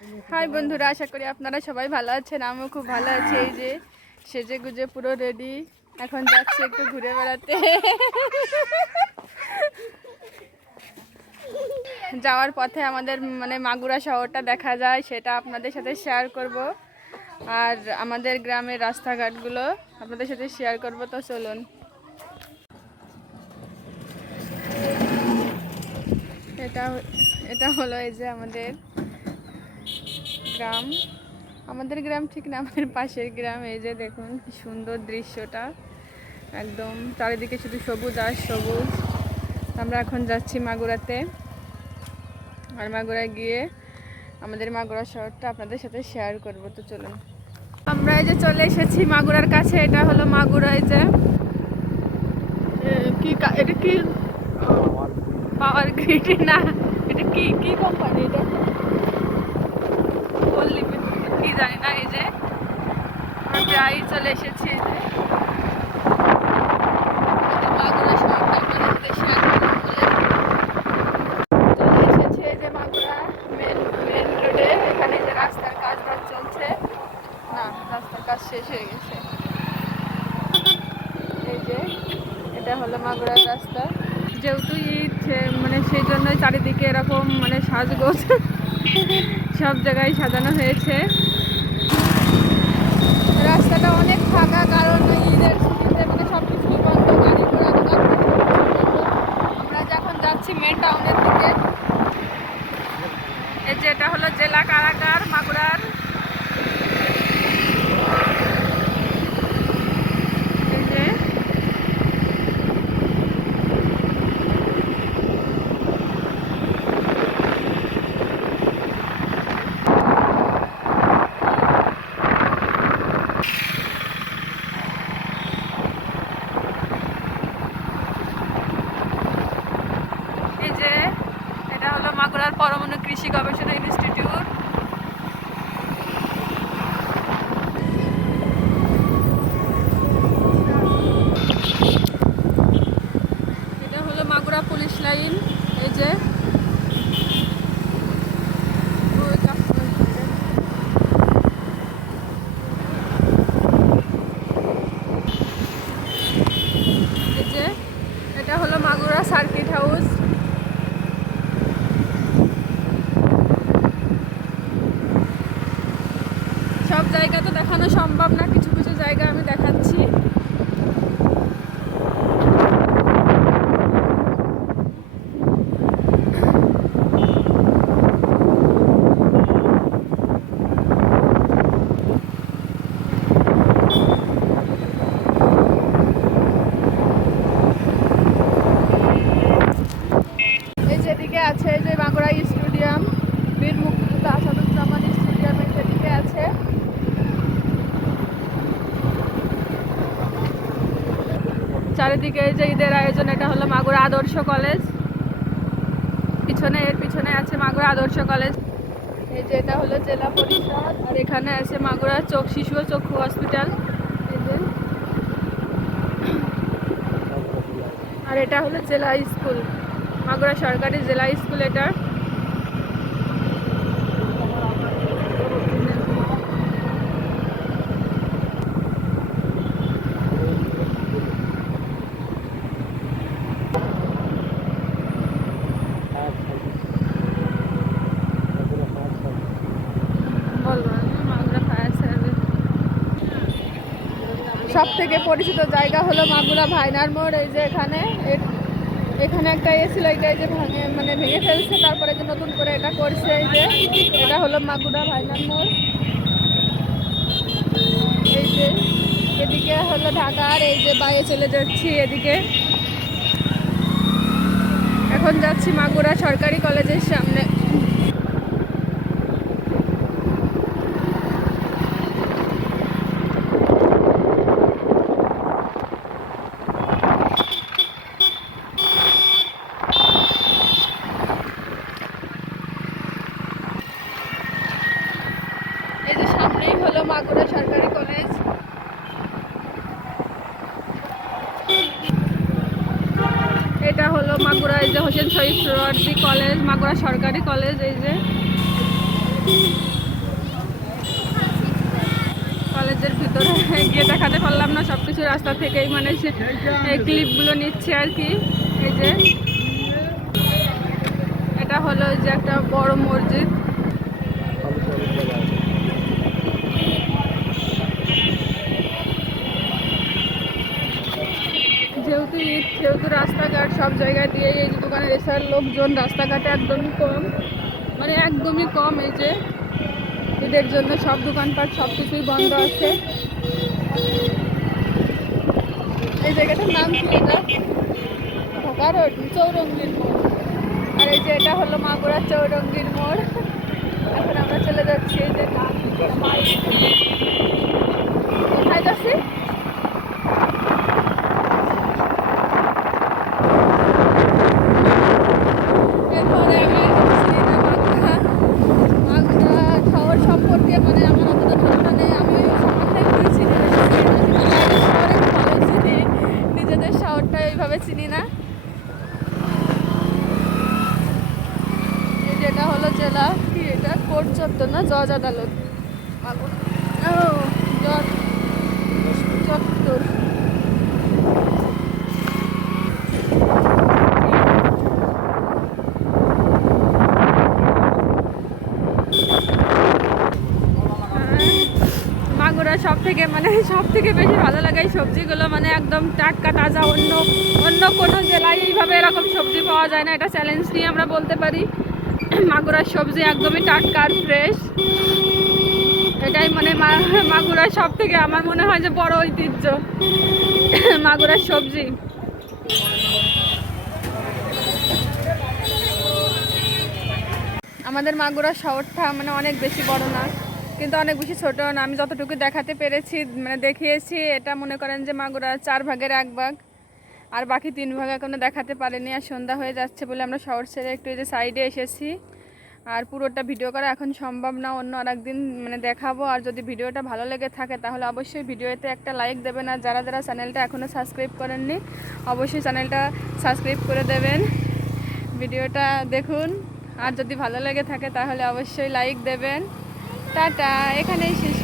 High বন্ধুরা, আশা করি আপনারা সবাই ভালো আছেন, আমিও খুব ভালো আছি, এই যে সেজে গুজে পুরো রেডি এখন যাচ্ছি একটু ঘুরে বেড়াতে। যাওয়ার পথে আমাদের মানে মাগুরা শহরটা দেখা যায়, সেটা আপনাদের সাথে শেয়ার করব। আর আমাদের গ্রামের রাস্তাঘাটগুলো আপনাদের সাথে শেয়ার করব, তো চলুন। এটা এটা হলো এই যে আমাদের গ্রাম। আমাদের গ্রাম ঠিক না আমাদের পাশের গ্রাম এই যে দেখুন কি সুন্দর দৃশ্যটা। একদম চারিদিকে শুধু সবুজ আর সবুজ। আমরা এখন যাচ্ছি মাগুরাতে। আর মাগুরায় গিয়ে আমাদের মাগুরা শহরটা আপনাদের সাথে শেয়ার করব তো চলুন। আমরা এই যে চলে এসেছি মাগুরার কাছে এটা হলো মাগুরা এই যে। কি কা- এটা কি? Power grid. না এটা কি কি কোম্পানি এটা? বললি কি জানি না, এই যে আমরা প্রায় চলে এসেছি। শেষ হয়ে গেছে। এই যে, এটা হলো মাগুরার রাস্তা। যেহেতু ঈদ মানে সেই জন্যই চারিদিকে এরকম মানে সাজগোজ। সব জায়গায় সাজানো হয়েছে রাস্তাটা অনেক ফাঁকা, কারণ ঈদের ছুটিতে মানে সব কিছু বন্ধ, গাড়ি ঘোড়া দোকান। আমরা যখন যাচ্ছি মেন টাউনের দিকে, এই যে এটা হলো জেলা কারাগার, মাগুরার এই যে এই যে এটা হলো মাগুরার পরমাণু কৃষি গবেষণা ইনস্টিটিউট। এটা হলো মাগুরা পুলিশ লাইন এই যে। এটা হলো মাগুরা সার্কিট হাউস সব জায়গা তো দেখানো সম্ভব না কিছু কিছু জায়গা আমি দেখাচ্ছি এই যেদিকে আছে এই যে বাঁকুড়া স্টেডিয়াম বীর মুক্তিযোদ্ধা আসাদুজ্জামান স্টেডিয়ামের যেদিকে আছে চারিদিকে যে ঈদের আয়োজন, এটা হলো মাগুরা আদর্শ কলেজ। পিছনে, এর পিছনে আছে মাগুরা আদর্শ কলেজ। এই যে এটা হলো জেলা পরিষদ, আর এখানে আছে মাগুরা চোখ শিশু ও চক্ষু হসপিটাল। আর এটা হলো জেলা স্কুল, মাগুরা সরকারি জেলা স্কুল এটা বলব না, মাগুরা ফায়ার সার্ভিস সব থেকে পরিচিত জায়গা হলো মাগুরা ভাইনার মোড়, এই যে এখানে। এখানে একটা এ ছিল, এটা যে ভাঙে মানে ভেঙে ফেলছে, তারপরে যে নতুন করে এটা করছে এই যে, এটা হলো মাগুরা ভাইনার মোড়। এই যে, এদিকে হলো ঢাকার এই যে বাইরে চলে যাচ্ছি এদিকে। এখন যাচ্ছি মাগুরা সরকারি কলেজের সামনে। এই যে সামনেই হলো মাগুরা সরকারি কলেজ। এটা হলো মাগুরা, এই যে হোসেন শহীদ কলেজ, মাগুরা সরকারি কলেজ, এই যে। কলেজের ভিতরে গিয়ে দেখাতে পারলাম না সব কিছু রাস্তা থেকেই মানে ক্লিপগুলো নিচ্ছে আর কি, এই যে। এটা হলো যে একটা বড় মসজিদ। যেহেতু ঈদ, যেহেতু রাস্তাঘাট সব জায়গায় দিয়ে এই যে দোকানে এসার লোকজন, রাস্তাঘাটে একদমই কম। মানে একদমই কম এই যে ঈদের জন্য সব দোকানপাট, সব কিছুই বন্ধ আছে। এই জায়গাটার নাম কি এটা? ঢাকার চৌরঙ্গীর মোড়। আর এই যে এটা হলো মাগুরার চৌরঙ্গীর মোড়। এখন আমরা চলে যাচ্ছি এই যে নাম কোথায় যাচ্ছি এরপরে আমি শ্রীনগর মাগুরা শহর সম্পর্কে মানে আমার অতটা ধারণা নেই আমি ওই শহরটাই ঘুরেছি শহরে ভালো চিনি নিজেদের শহরটা ওইভাবে চিনি না এই যেটা হলো জেলা কি এটা কোর্ট চত্বর না জজ আদালত। চত্বর। মাগুরা সব থেকে মানে সব থেকে বেশি ভালো লাগে এই সবজিগুলো মানে একদম টাটকা, তাজা, অন্য অন্য কোনো জেলায় এইভাবে এরকম সবজি পাওয়া যায় না। এটা চ্যালেঞ্জ নিয়ে আমরা বলতে পারি। মাগুরার সবজি একদমই টাটকা আর ফ্রেশ এটাই মানে মাগুরার সব থেকে আমার মনে হয় যে বড় ঐতিহ্য মাগুরার সবজি। আমাদের মাগুরা শহরটা মানে অনেক বেশি বড় না, কিন্তু অনেক বেশি ছোট না। আমি যতটুকু দেখাতে পেরেছি মানে দেখিয়েছি, এটা মনে করেন যে মাগুরা চার ভাগের এক ভাগ। আর বাকি তিন ভাগ এখনও দেখাতে পারিনি আর সন্ধ্যা হয়ে যাচ্ছে বলে আমরা শহর ছেড়ে একটু এই যে সাইডে এসেছি। আর পুরোটা ভিডিও করা এখন সম্ভব না, অন্য আর একদিন মানে দেখাবো। আর যদি ভিডিওটা ভালো লেগে থাকে তাহলে অবশ্যই ভিডিওতে একটা লাইক দেবেন। আর যারা যারা চ্যানেলটা এখনও সাবস্ক্রাইব করেননি, অবশ্যই চ্যানেলটা সাবস্ক্রাইব করে দেবেন। ভিডিওটা দেখুন। আর যদি ভালো লেগে থাকে তাহলে অবশ্যই লাইক দেবেন। টাটা, এখানেই শেষ